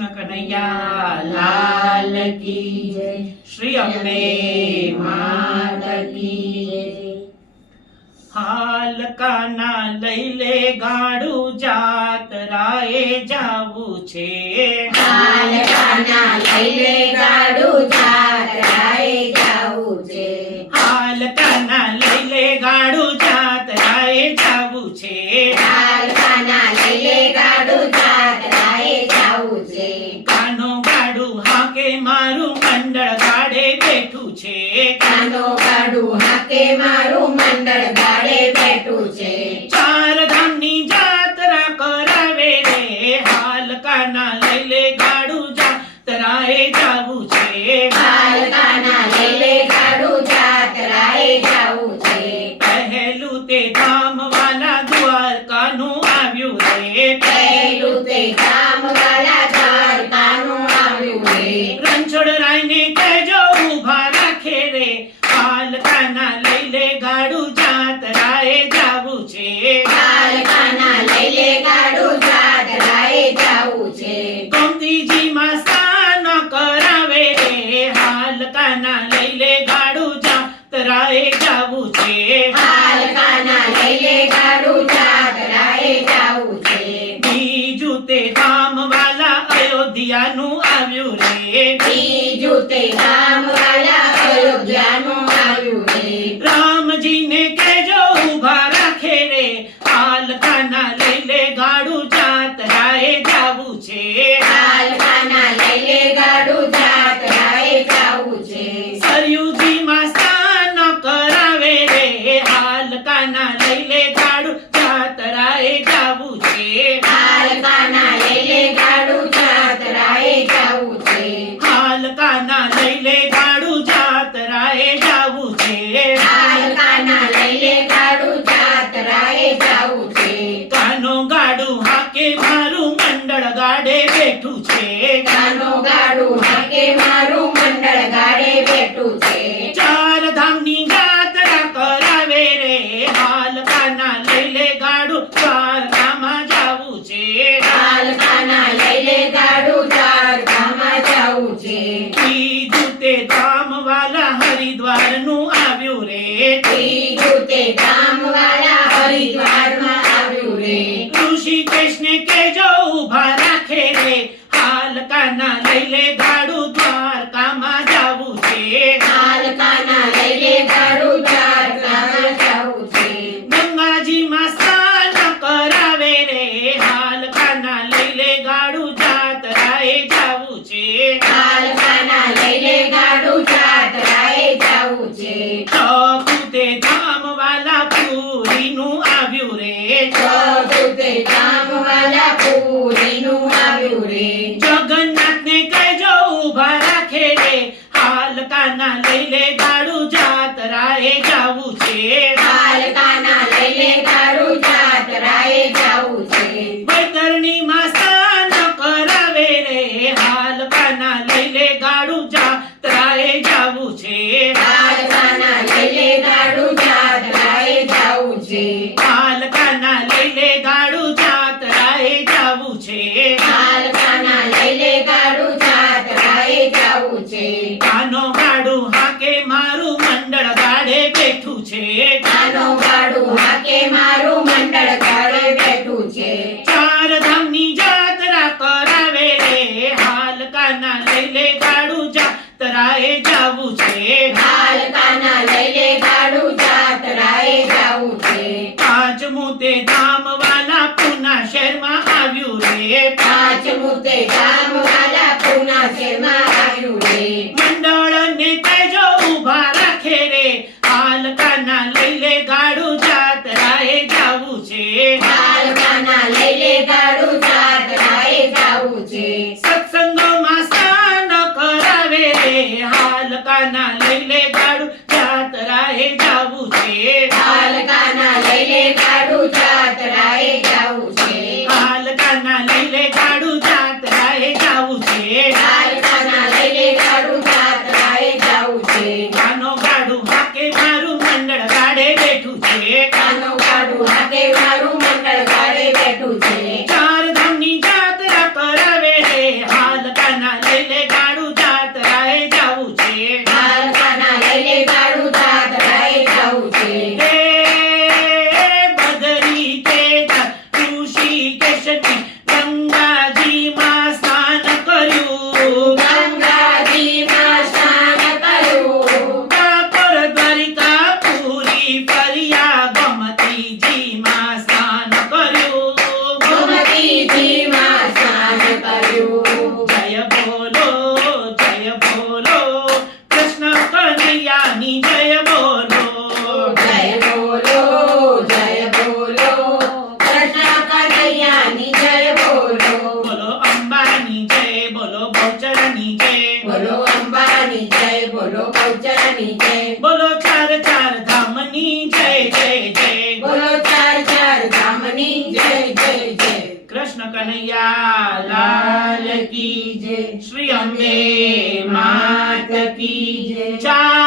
કૃષ્ણ કનૈયા લાલ કી શ્રી અંબે માતા હાલ કાના લઈ લે ગાડું જાતરાએ જાવું છે. હાલ કાના લઈ લે ગાડું જાતરાએ જાવું છે. હાલ કાના છે. કાંદો કાઢું હાથે મારું મંડળ ગાડે બેઠું છે. ચાર ધામની જાત્રા કરાવે રે. હાલ કાના લઈ લે ગાડું જાત્રાએ જાવું છે. હાલ કાના I'm a કૃષ્ણ કે જો ઊભા રાખે રે હાલ કાના લઈ લે વાલા પૂરી નું આવ્યું રે. જગન્નાથ ને કહેજો ઊભા રાખે રે. હાલ કાના લઈ લે તારું જાતરાએ જાવું છે. હાલ કાના લઈ લે તારું જાતરાએ જાવું છે. બૈતરણી માં સ્નાન કરાવે રે. હાલ કાના લઈ લે ગાડું જાતરાએ જાવું છે. રે પાંચ મુદ્દે ગામ વાળા પુના શેમાં આવ્યું રે મંડળ ને તેજો ઊભા રાખે રે. હાલકાના લઈ લે ગાડું જાત રાએ જાવું છે. કનૈયા લાલ કી જય શ્રી અંબે માત કી જય.